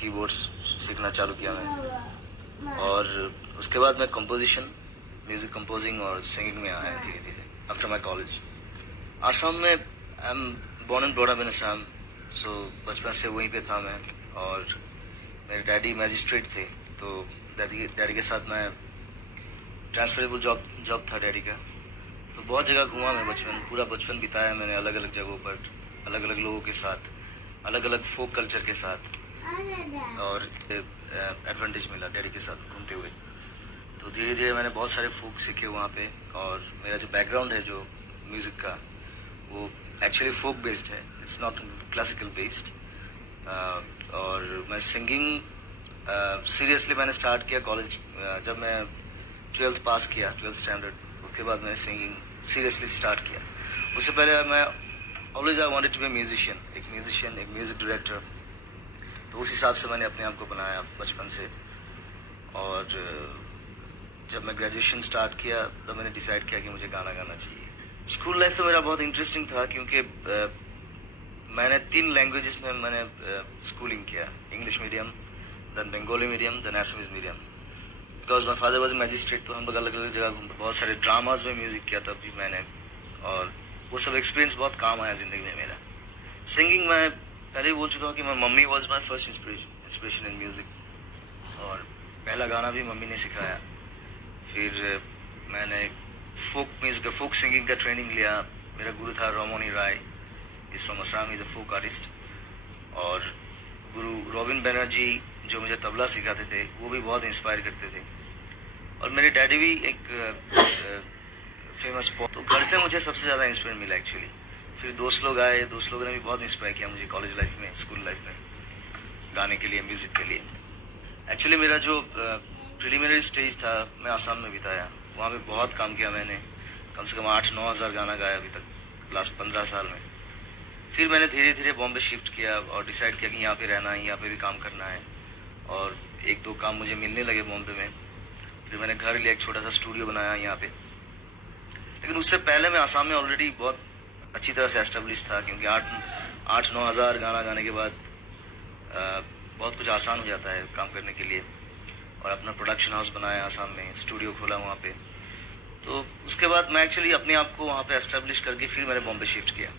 Keyboard सीखना चालू किया मैं। और उसके बाद मैं कंपोजिशन, म्यूज़िक कंपोजिंग और सिंगिंग में आया धीरे धीरे आफ्टर माई कॉलेज। आसाम में I am born and brought up in Assam, so बचपन से वहीं पे था मैं। और मेरे डैडी मैजिस्ट्रेट थे, तो डैडी के साथ मैं ट्रांसफरेबल जॉब था डैडी का। तो बहुत जगह घूमा मैं, पूरा बचपन बिताया मैंने अलग अलग जगहों पर, अलग अलग लोगों के साथ, अलग अलग फोक कल्चर के साथ। और एडवांटेज मिला डैडी के साथ घूमते हुए। तो धीरे धीरे मैंने बहुत सारे फोक सीखे वहाँ पे। और मेरा जो बैकग्राउंड है जो म्यूज़िक का, वो एक्चुअली फोक बेस्ड है, इट्स नॉट क्लासिकल बेस्ड। और मैं सिंगिंग सीरियसली मैंने स्टार्ट किया कॉलेज, जब मैं 12th पास किया, 12th स्टैंडर्ड। उसके बाद मैंने सिंगिंग सीरियसली स्टार्ट किया। उससे पहले मैं always I wanted to be musician, एक म्यूज़िक डायरेक्टर। तो उस हिसाब से मैंने अपने आप को बनाया बचपन से। और जब मैं ग्रेजुएशन स्टार्ट किया तब मैंने डिसाइड किया कि मुझे गाना गाना चाहिए। स्कूल लाइफ तो मेरा बहुत इंटरेस्टिंग था, क्योंकि मैंने 3 लैंग्वेजेस में मैंने स्कूलिंग किया, English medium, then Bengali medium, then Assamese medium. Because my father was magistrate, तो हम लोग अलग अलग जगह घूमते, बहुत सारे ड्रामाज में म्यूज़िक किया तब भी मैंने। और वो सब एक्सपीरियंस बहुत काम आया ज़िंदगी में मेरा। सिंगिंग मैं पहले ही बोल चुका हूँ कि मैं mummy was my first inspiration in music. और पहला गाना भी मम्मी ने सिखाया। फिर मैंने फोक सिंगिंग का ट्रेनिंग लिया। मेरा गुरु था Romoni Rai, is from Assam, is a folk artist. और गुरु रॉबिन बनर्जी जो मुझे तबला सिखाते थे, वो भी बहुत इंस्पायर करते थे। और मेरे डैडी भी एक फेमस पॉप, तो घर से मुझे सबसे ज़्यादा इंस्पायर मिला एक्चुअली। फिर दोस्त लोग आए, दोस्त लोगों ने भी बहुत इंस्पायर किया मुझे कॉलेज लाइफ में, स्कूल लाइफ में, गाने के लिए, म्यूज़िक के लिए। एक्चुअली मेरा जो प्रिलिमिनरी स्टेज था मैं आसाम में बिताया, वहाँ पे बहुत काम किया मैंने। कम से कम 8-9 हज़ार गाना गाया अभी तक लास्ट 15 साल में। फिर मैंने धीरे धीरे बॉम्बे शिफ्ट किया और डिसाइड किया कि यहाँ पे रहना है, यहाँ पे भी काम करना है। और 1-2 काम मुझे मिलने लगे बॉम्बे में। फिर मैंने घर लिया, एक छोटा सा स्टूडियो बनाया यहाँ पे। लेकिन उससे पहले मैं आसाम में ऑलरेडी बहुत अच्छी तरह से एस्टेब्लिश था, क्योंकि 8-9 हज़ार गाना गाने के बाद बहुत कुछ आसान हो जाता है काम करने के लिए। और अपना प्रोडक्शन हाउस बनाया आसाम में, स्टूडियो खोला वहाँ पे। तो उसके बाद मैं एक्चुअली अपने आप को वहाँ पे एस्टेब्लिश करके फिर मैंने बॉम्बे शिफ्ट किया।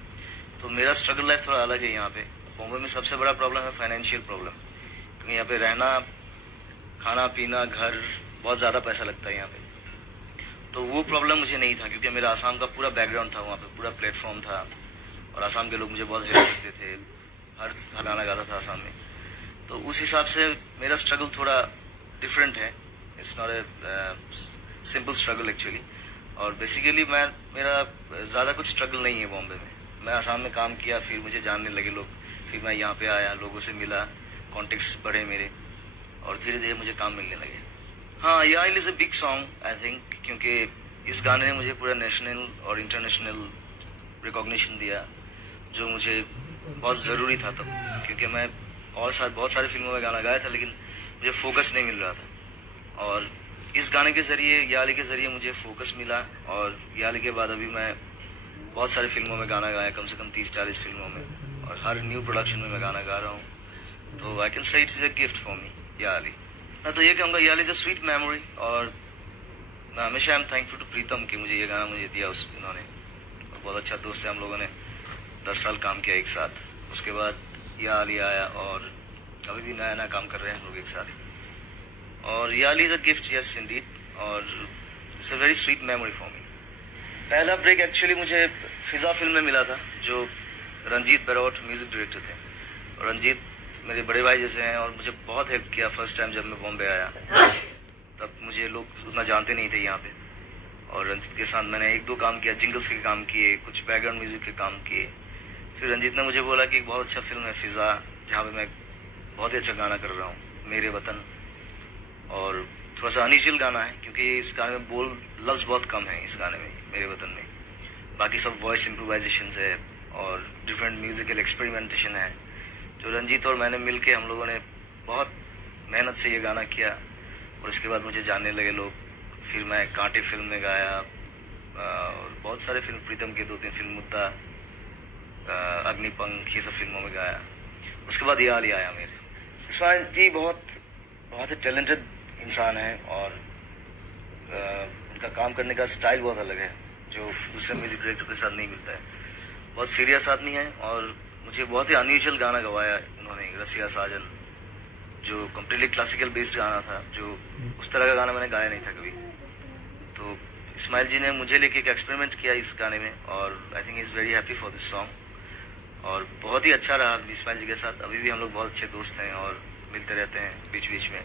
तो मेरा स्ट्रगल लाइफ थोड़ा अलग है यहाँ पे। बॉम्बे में सबसे बड़ा प्रॉब्लम है फाइनेंशियल प्रॉब्लम, क्योंकि यहाँ पे रहना, खाना पीना, घर, बहुत ज़्यादा पैसा लगता है यहाँ पे। तो वो प्रॉब्लम मुझे नहीं था, क्योंकि मेरा आसाम का पूरा बैकग्राउंड था वहाँ पे, पूरा प्लेटफॉर्म था। और आसाम के लोग मुझे बहुत हेल्प करते थे, हर गाना गाता था आसाम में। तो उस हिसाब से मेरा स्ट्रगल थोड़ा डिफरेंट है। It's not a simple struggle actually. और बेसिकली मेरा ज़्यादा कुछ स्ट्रगल नहीं है बॉम्बे में। मैं आसाम में काम किया, फिर मुझे जानने लगे लोग, फिर मैं यहाँ पे आया, लोगों से मिला, कॉन्टेक्ट्स बढ़े मेरे, और धीरे धीरे मुझे काम मिलने लगे। हाँ, या is a big song I think, क्योंकि इस गाने ने मुझे पूरा नेशनल और इंटरनेशनल रिकॉग्निशन दिया, जो मुझे बहुत ज़रूरी था तब। क्योंकि मैं बहुत सारी फिल्मों में गाना गाया था, लेकिन मुझे फोकस नहीं मिल रहा था। और इस गाने के ज़रिए, याली के ज़रिए मुझे फोकस मिला। और याली के बाद अभी मैं बहुत सारी फिल्मों में गाना गाया, कम से कम 30-40 फिल्मों में, और हर न्यू प्रोडक्शन में मैं गाना गा रहा हूँ। तो I can say it is a gift for me, Yaali. मैं तो ये कहूँगा, Yaali is a sweet memory. और मैं हमेशा I am thankful to Pritam कि मुझे ये गाना मुझे दिया उन्होंने। और बहुत अच्छा दोस्त है, हम लोगों ने 10 साल काम किया एक साथ। उसके बाद याली आया, और अभी भी नया नया काम कर रहे हैं हम लोग एक साथ। और Yaali is a gift, yes indeed. और it's a very sweet memory for me. पहला ब्रेक एक्चुअली मुझे फिज़ा फिल्म में मिला था, जो रंजीत बरौट म्यूज़िक डायरेक्टर थे। और रंजीत मेरे बड़े भाई जैसे हैं, और मुझे बहुत हेल्प किया फर्स्ट टाइम जब मैं बॉम्बे आया। तब मुझे लोग उतना जानते नहीं थे यहाँ पे। और रंजीत के साथ मैंने 1-2 काम किया, जिंगल्स के काम किए, कुछ बैकग्राउंड म्यूज़िक के काम किए। फिर रंजीत ने मुझे बोला कि एक बहुत अच्छा फिल्म है फिज़ा, जहाँ पे मैं बहुत ही अच्छा गाना कर रहा हूँ, मेरे वतन। और थोड़ा सा अनयूजुअल गाना है, क्योंकि इस गाने में लफ्ज़ बहुत कम है इस गाने में, मेरे वतन में। बाकी सब वॉइस इम्प्रोवाइजेशन है और डिफरेंट म्यूज़िकल एक्सपेरिमेंटेशन है, जो रंजीत और मैंने मिल के, हम लोगों ने बहुत मेहनत से ये गाना किया। और इसके बाद मुझे जानने लगे लोग। फिर मैं कांटे फिल्म में गाया, और बहुत सारे फिल्म, प्रीतम के 2-3 फिल्म, मुद्दा, अग्निपंख, ये सब फिल्मों में गाया। उसके बाद याली आया मेरे। इस्माइल जी बहुत बहुत ही टैलेंटेड इंसान है और उनका काम करने का स्टाइल बहुत अलग है जो दूसरे म्यूज़िक डायरेक्टर के साथ नहीं मिलता है। बहुत सीरियस आदमी है और मुझे बहुत ही अनयूजुअल गाना गवाया इन्होंने, रसिया साजन, जो कम्प्लीटली क्लासिकल बेस्ड गाना था, जो उस तरह का गाना मैंने गाया नहीं था कभी। तो इस्माइल जी ने मुझे लेके एक एक्सपेरिमेंट किया इस गाने में और I think is very happy for this song और बहुत ही अच्छा रहा इस्माइल जी के साथ। अभी भी हम लोग बहुत अच्छे दोस्त हैं और मिलते रहते हैं बीच बीच में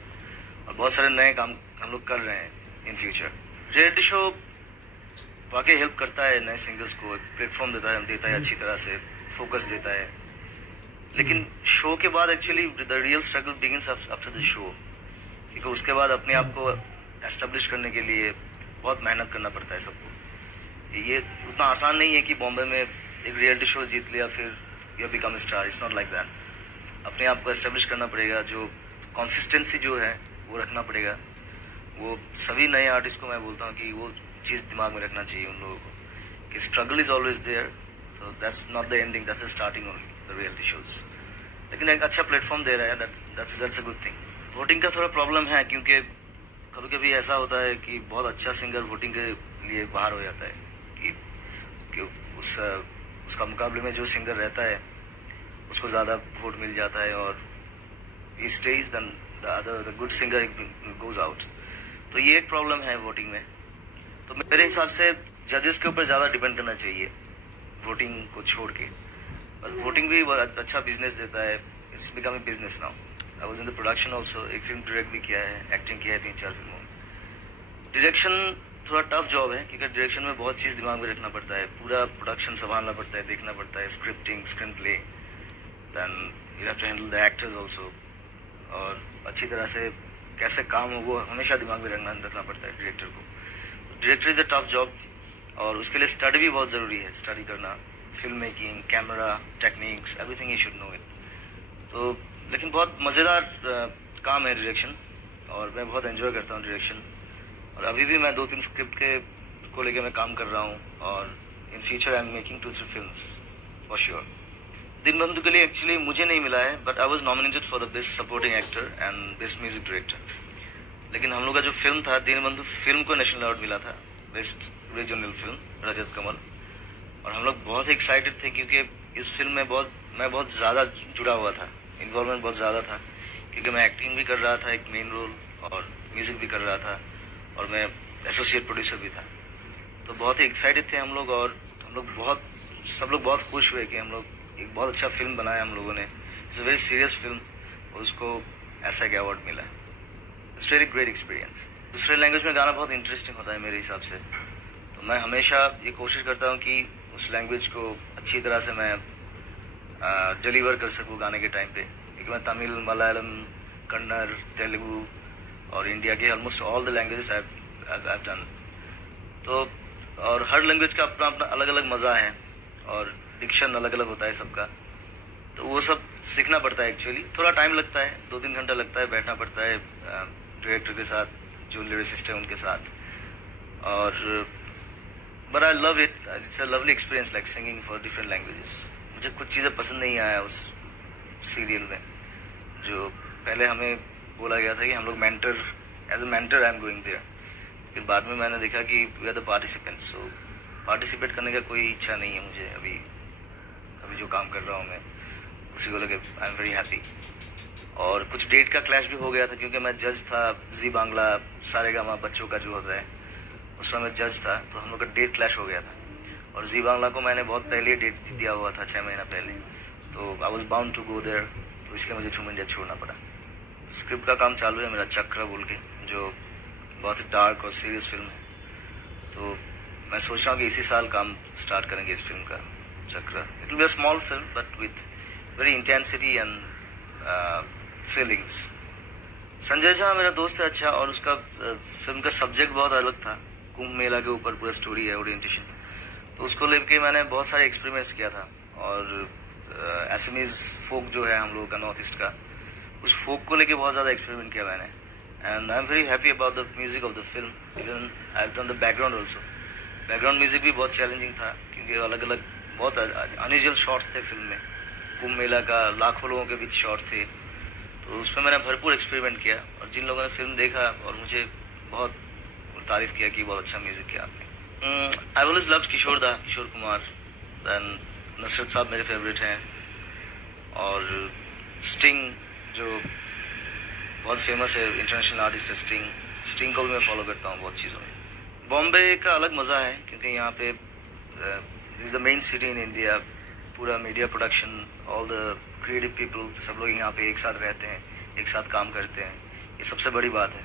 और बहुत सारे नए काम हम लोग कर रहे हैं इन फ्यूचर। रियलिटी शो वाकई हेल्प करता है नए सिंगर्स को, एक प्लेटफॉर्म देता है अच्छी तरह से, फोकस देता है। लेकिन शो के बाद actually the real struggle begins after the show, क्योंकि उसके बाद अपने आप को एस्टेब्लिश करने के लिए बहुत मेहनत करना पड़ता है सबको। ये उतना आसान नहीं है कि बॉम्बे में एक रियलिटी शो जीत लिया फिर you become star, it's not like that. अपने आप को एस्टेब्लिश करना पड़ेगा, जो कंसिस्टेंसी जो है वो रखना पड़ेगा। वो सभी नए आर्टिस्ट को मैं बोलता हूँ कि वो चीज़ दिमाग में रखना चाहिए उन लोगों को कि struggle is always there, so that's not the ending, that's the starting only, the reality shows. लेकिन एक अच्छा प्लेटफॉर्म दे रहा है, that's a good thing. Voting का थोड़ा प्रॉब्लम है क्योंकि कभी कभी ऐसा होता है कि बहुत अच्छा सिंगर वोटिंग के लिए बाहर हो जाता है कि उसका मुकाबले में जो सिंगर रहता है उसको ज़्यादा वोट मिल जाता है और ही stage then the good singer goes out. तो ये एक प्रॉब्लम है वोटिंग में। तो मेरे हिसाब से जजेस के ऊपर ज़्यादा डिपेंड करना चाहिए वोटिंग को छोड़ के। पर वोटिंग भी बहुत अच्छा बिजनेस देता है, it's becoming business now. I was in the production also, एक फिल्म डायरेक्ट भी किया है, एक्टिंग किया है 3-4 फिल्मों में। डायरेक्शन थोड़ा टफ जॉब है क्योंकि डायरेक्शन में बहुत चीज़ दिमाग में रखना पड़ता है, पूरा प्रोडक्शन संभालना पड़ता है, देखना पड़ता है, scripting, screen play, then you have to handle the actors also, और अच्छी तरह से कैसे काम हो वो हमेशा दिमाग में रखना पड़ता है डायरेक्टर को। Director is a tough job और उसके लिए स्टडी भी बहुत ज़रूरी है, स्टडी करना, film making, camera, techniques, everything you should know it. तो लेकिन बहुत मज़ेदार काम है डायरेक्शन और मैं बहुत एंजॉय करता हूँ डायरेक्शन। और अभी भी मैं 2-3 स्क्रिप्ट को लेकर मैं काम कर रहा हूँ और इन future I am making 2-3 films for sure. Dinabandhu के लिए एक्चुअली मुझे नहीं मिला है, but I was nominated for the best supporting actor and best music director. लेकिन हम लोग का जो फिल्म था दीनबंधु फिल्म को नेशनल अवार्ड मिला था, best regional film, Rajat Kamal. और हम लोग बहुत एक्साइटेड थे क्योंकि इस फिल्म में मैं बहुत ज़्यादा जुड़ा हुआ था, इन्वॉल्वमेंट बहुत ज़्यादा था, क्योंकि मैं एक्टिंग भी कर रहा था एक मेन रोल और म्यूज़िक भी कर रहा था और मैं एसोसिएट प्रोड्यूसर भी था। तो बहुत ही एक्साइटेड थे हम लोग और सब लोग बहुत खुश हुए कि हम लोग एक बहुत अच्छा फिल्म बनाया हम लोगों ने। It's a very serious film और उसको ऐसा एक अवार्ड मिला। It's very great experience. दूसरे लैंग्वेज में गाना बहुत इंटरेस्टिंग होता है मेरे हिसाब से, तो मैं हमेशा ये कोशिश करता हूँ कि उस लैंग्वेज को अच्छी तरह से मैं डिलीवर कर सकूँ गाने के टाइम पे, क्योंकि मैं तमिल, मलयालम, कन्नड़, तेलुगु और इंडिया के almost all the languages I have done. तो और हर लैंग्वेज का अपना अपना अलग अलग मज़ा है और डिक्शन अलग अलग होता है सबका, तो वो सब सीखना पड़ता है। एक्चुअली थोड़ा टाइम लगता है, 2-3 घंटा लगता है, बैठना पड़ता है डायरेक्टर के साथ, जो लिरिसिस्ट है उनके साथ। और but I love it, it's a lovely experience like singing for different languages. मुझे कुछ चीज़ें पसंद नहीं आया उस सीरियल में, जो पहले हमें बोला गया था कि हम लोग mentor, as a mentor I am going there, लेकिन बाद में मैंने देखा कि we are the participant, so participate करने का कोई इच्छा नहीं है मुझे। अभी जो काम कर रहा हूँ मैं उसी को लेके आई एम वेरी हैप्पी। और कुछ डेट का क्लैश भी हो गया था क्योंकि मैं जज था जी बांग्ला सारेगामा बच्चों का जो होता है, उसमें मैं जज था, तो हम लोग का डेट क्लैश हो गया था। और जी बांग्ला को मैंने बहुत पहले डेट दिया हुआ था, 6 महीना पहले, तो I was bound to go there, तो इसलिए मुझे छूम इंडिया छोड़ना पड़ा। स्क्रिप्ट का काम चालू है मेरा, चक्र बोल के, जो बहुत ही डार्क और सीरियस फिल्म है। तो मैं सोच रहा हूँ कि इसी साल काम स्टार्ट करेंगे इस फिल्म का, चक्र। It will be a small film but with very intensity and feelings. Sanjay Jha मेरा दोस्त है अच्छा, और उसका फिल्म का सब्जेक्ट बहुत अलग था, कुंभ मेला के ऊपर पूरा स्टोरी है, ओरिएंटेशन। तो उसको लेके मैंने बहुत सारे एक्सपेरिमेंट्स किया था। और एसमीज फोक जो है हम लोगों का नॉर्थ ईस्ट का, उस फोक को लेके बहुत ज़्यादा एक्सपेरिमेंट किया मैंने। And I am very happy about the music of the film. Even I have done the background also. Background music भी बहुत चैलेंजिंग था क्योंकि अलग अलग बहुत अनयूजुअल शॉट्स थे फिल्म में। कुंभ मेला का लाखों लोगों के बीच शॉट थे, तो उसमें मैंने भरपूर एक्सपेरिमेंट किया, और जिन लोगों ने फिल्म देखा और मुझे बहुत तारीफ़ किया कि बहुत अच्छा म्यूज़िक किया आपने। आई ऑलवेज लव्ड किशोर दा, किशोर कुमार, दैन नुसरत साहब मेरे फेवरेट हैं, और स्टिंग जो बहुत फेमस है, इंटरनेशनल आर्टिस्ट है स्टिंग। स्टिंग को भी मैं फॉलो करता हूँ बहुत चीज़ों में। बॉम्बे का अलग मज़ा है क्योंकि यहाँ पे is the main city in India. पूरा media production, all the creative people, सब लोग यहाँ पे एक साथ रहते हैं, एक साथ काम करते हैं, ये सबसे बड़ी बात है।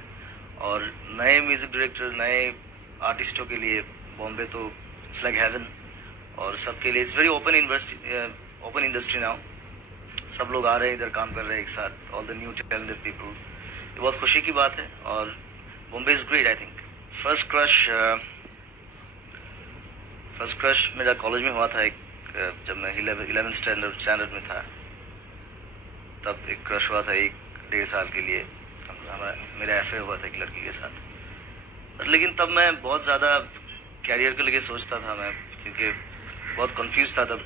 और नए म्यूज़िक डायरेक्टर, नए आर्टिस्टों के लिए बॉम्बे तो इट्स लाइक हेवन, और सबके लिए it's very open industry now. सब लोग आ रहे हैं इधर, काम कर रहे हैं एक साथ, all the new talented people. ये बहुत खुशी की बात है, और Bombay is great I think. First crush मेरा कॉलेज में हुआ था एक, जब मैं 11th स्टैंडर्ड में था, तब एक क्रश हुआ था 1-1.5 साल के लिए। मेरा अफेयर हुआ था एक लड़की के साथ, लेकिन तब मैं बहुत ज़्यादा कैरियर को लेके सोचता था मैं, क्योंकि बहुत कंफ्यूज था तब,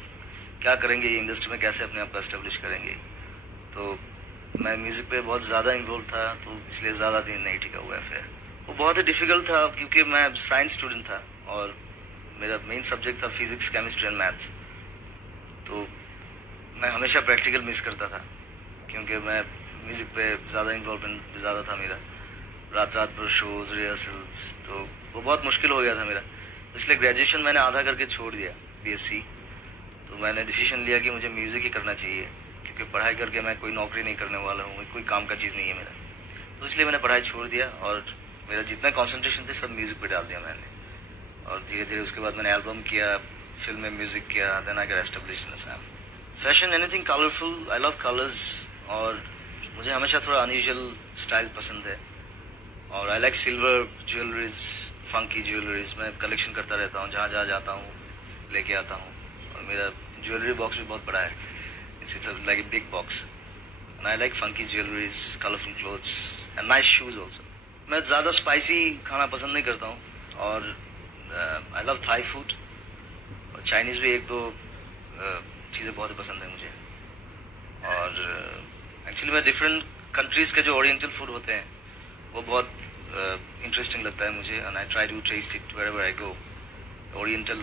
क्या करेंगे ये इंडस्ट्री में, कैसे अपने आप को एस्टेब्लिश करेंगे। तो मैं म्यूज़िक पे बहुत ज़्यादा इन्वॉल्व था, तो इसलिए ज़्यादा दिन नहीं टिका हुआ अफेयर। वो बहुत ही डिफ़िकल्ट था क्योंकि मैं साइंस स्टूडेंट था, और मेरा मेन सब्जेक्ट था फिज़िक्स, केमिस्ट्री एंड मैथ्स। तो मैं हमेशा प्रैक्टिकल मिस करता था क्योंकि मैं म्यूज़िक पे ज़्यादा इन्वॉल्वमेंट ज़्यादा था मेरा, रात भर शोज़, रिहर्सल्स, तो वो बहुत मुश्किल हो गया था मेरा। इसलिए ग्रेजुएशन मैंने आधा करके छोड़ दिया, बीएससी। तो मैंने डिसीजन लिया कि मुझे म्यूज़िक ही करना चाहिए, क्योंकि पढ़ाई करके मैं कोई नौकरी नहीं करने वाला हूँ, कोई काम का चीज़ नहीं है मेरा। तो इसलिए मैंने पढ़ाई छोड़ दिया, और मेरा जितना कंसंट्रेशन थे सब म्यूज़िक पे डाल दिया मैंने। और धीरे धीरे उसके बाद मैंने एल्बम किया, फिल्म में म्यूज़िक किया, then I got established in Assam. Fashion, anything colourful, I love colours, और मुझे हमेशा थोड़ा अनयूजुअल स्टाइल पसंद है। और I like silver jewelleries, funky jewelleries. मैं कलेक्शन करता रहता हूँ, जहाँ जहाँ जाता हूँ लेके आता हूँ, और मेरा ज्वेलरी बॉक्स भी बहुत बड़ा है, it's like a big box. And I like funky jewelleries, colourful clothes and nice shoes also. मैं ज़्यादा स्पाइसी खाना पसंद नहीं करता हूँ, और आई लव थाई फूड, और चाइनीज़ भी 1-2 चीज़ें बहुत पसंद है मुझे। और एक्चुअली मैं डिफरेंट कंट्रीज़ के जो ओरिएंटल फूड होते हैं वो बहुत इंटरेस्टिंग लगता है मुझे, and I try to taste it wherever I go, oriental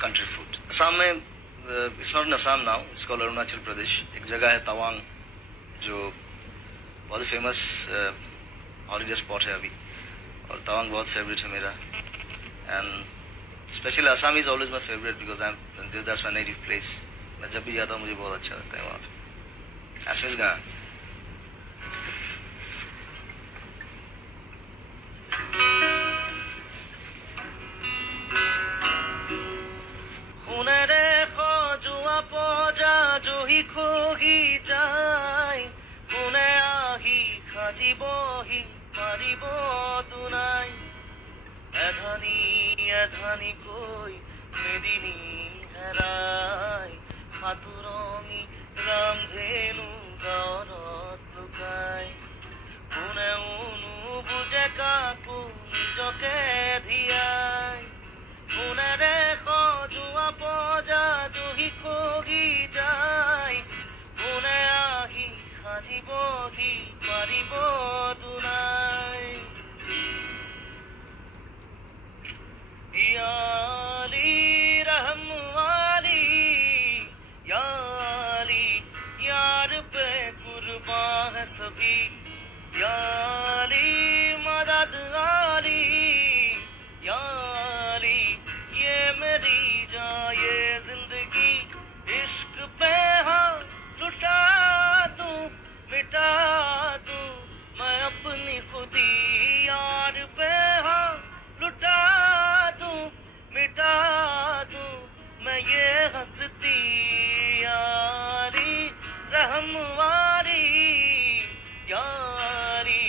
country food. Assam में, it's not in Assam now, it's called Arunachal Pradesh. एक जगह है तवांग, जो बहुत फेमस हॉलीडे स्पॉट है अभी, और तवांग बहुत फेवरेट है मेरा। And specially Assam is always my favourite because that's my native place. मैं जब भी जाता हूँ मुझे बहुत अच्छा लगता है वहाँ पे। असम इज़ गाना। খহি যায় কোনে আহি খাজিবহি পাৰিব দুনাই এধানি কৈ মেদিনী হেৰাই সাতুৰঙি ৰামধেনু গাঁৱত লুকাই কোনেওনো বুজে কাকো নিজকে ধিয়াই কোনেৰে সজোৱা পজা জহি খহি যায় কোনে আহি সাজিবহি পাৰিব দুনাই याली रहम वाली याली यार पे कुर्बान है सभी याली मदद वाली याली ये मेरी जान ये जिंदगी इश्क पे हाँ लुटा दूं मिटा दूं मैं अपनी खुदी यार पे हाँ लुटा दूं मिटा दूं मैं ये हंसती यारी रहम वाली यारी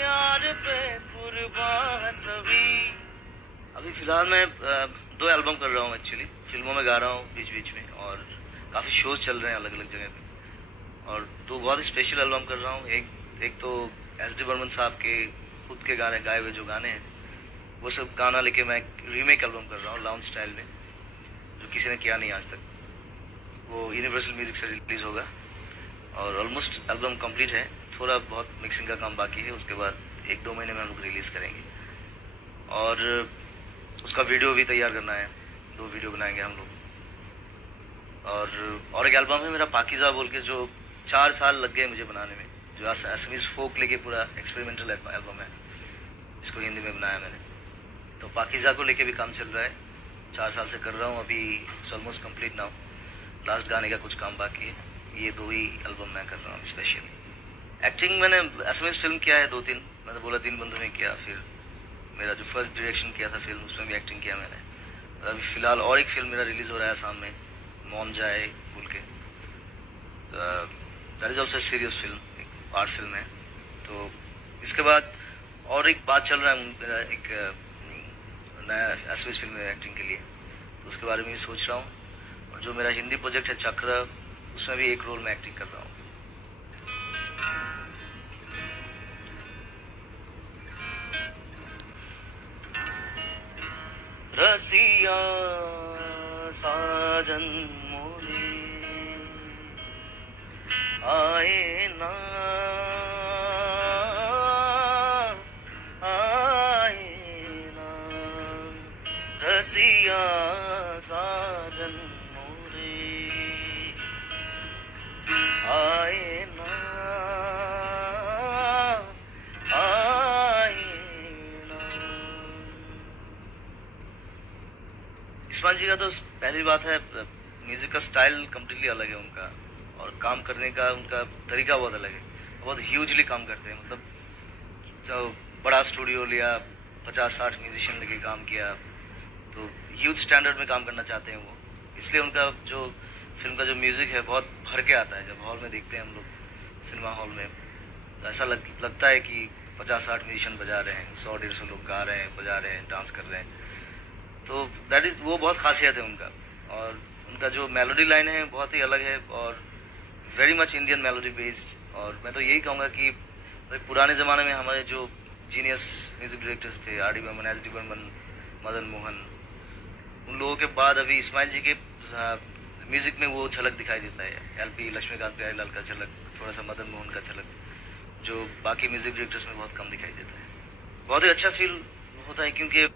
यार पे कुर्बान सभी। अभी फिलहाल मैं 2 एल्बम कर रहा हूँ एक्चुअली, फिल्मों में गा रहा हूँ बीच बीच में, और काफ़ी शोज चल रहे हैं अलग अलग जगह पे, और 2 बहुत ही स्पेशल एल्बम कर रहा हूँ। एक तो एस डी बर्मन साहब के खुद के गाए हुए जो गाने हैं वो सब गाना लेके मैं एक रीमेक एल्बम कर रहा हूँ लाउंज स्टाइल में, जो किसी ने किया नहीं आज तक। वो यूनिवर्सल म्यूजिक से रिलीज़ होगा। और ऑलमोस्ट एल्बम कंप्लीट है, थोड़ा बहुत मिक्सिंग का काम बाकी है, उसके बाद 1-2 महीने में हम लोग रिलीज़ करेंगे। और उसका वीडियो भी तैयार करना है, 2 वीडियो बनाएंगे हम लोग। और एक एल्बम है मेरा पाकीज़ा बोल के, जो 4 साल लग गए मुझे बनाने में, जो असमीज़ फोक लेके पूरा एक्सपेरिमेंटल एल्बम है, जिसको हिंदी में बनाया मैंने। तो पाकीज़ा को लेके भी काम चल रहा है, 4 साल से कर रहा हूँ, अभी it's almost complete now. Last गाने का कुछ काम बाकी है, ये 2 ही एल्बम मैं कर रहा हूँ स्पेशली। एक्टिंग मैंने असमीज़ फिल्म किया है 2-3, मैंने बोला दीनबंधु में किया, फिर मेरा जो फर्स्ट डायरेक्शन किया था फिल्म, उसमें भी एक्टिंग किया मैंने। और अभी फ़िलहाल और एक फिल्म मेरा रिलीज़ हो रहा है आसाम में, मौन जाए बोल के, that is also serious film, एक आर्ट फिल्म है। तो इसके बाद और एक बात चल रहा है मेरा, एक नया असमीज़ फिल्म में एक्टिंग के लिए, तो उसके बारे में भी सोच रहा हूँ। और जो मेरा हिंदी प्रोजेक्ट है चक्र, उसमें भी एक रोल में एक्टिंग कर रहा हूँ। रसिया साजन मोरे आए ना, आए ना, रसिया साजन मोरे आए ना, आए ना। इस्माइल जी का तो पहली बात है, म्यूज़िक का स्टाइल कम्प्लीटली अलग है उनका, और काम करने का उनका तरीका बहुत अलग है, बहुत ह्यूजली काम करते हैं। मतलब जो बड़ा स्टूडियो लिया, 50-60 म्यूजिशियन लेके काम किया, तो ह्यूज स्टैंडर्ड में काम करना चाहते हैं वो, इसलिए उनका जो फिल्म का जो म्यूज़िक है बहुत भर के आता है। जब हॉल में देखते हैं हम लोग सिनेमा हॉल में, तो ऐसा लगता है कि 50-60 म्यूजिशियन बजा रहे हैं, 100-150 लोग गा रहे हैं, बजा रहे हैं, डांस कर रहे हैं। तो दैट इज़, वो बहुत खासियत है उनका। और उनका जो मेलोडी लाइन है बहुत ही अलग है, और very much Indian melody based. और मैं तो यही कहूँगा कि भाई पुराने ज़माने में हमारे जो जीनियस म्यूज़िक डायरेक्टर्स थे, R D Burman, S D Burman, Madan Mohan, उन लोगों के बाद अभी इस्माइल जी के म्यूज़िक में वो झलक दिखाई देता है। एल पी लक्ष्मीकांत प्यारीलाल का झलक, थोड़ा सा मदन मोहन का झलक, जो बाकी म्यूज़िक डायरेक्टर्स में बहुत कम दिखाई देता है। बहुत ही अच्छा फील होता है, क्योंकि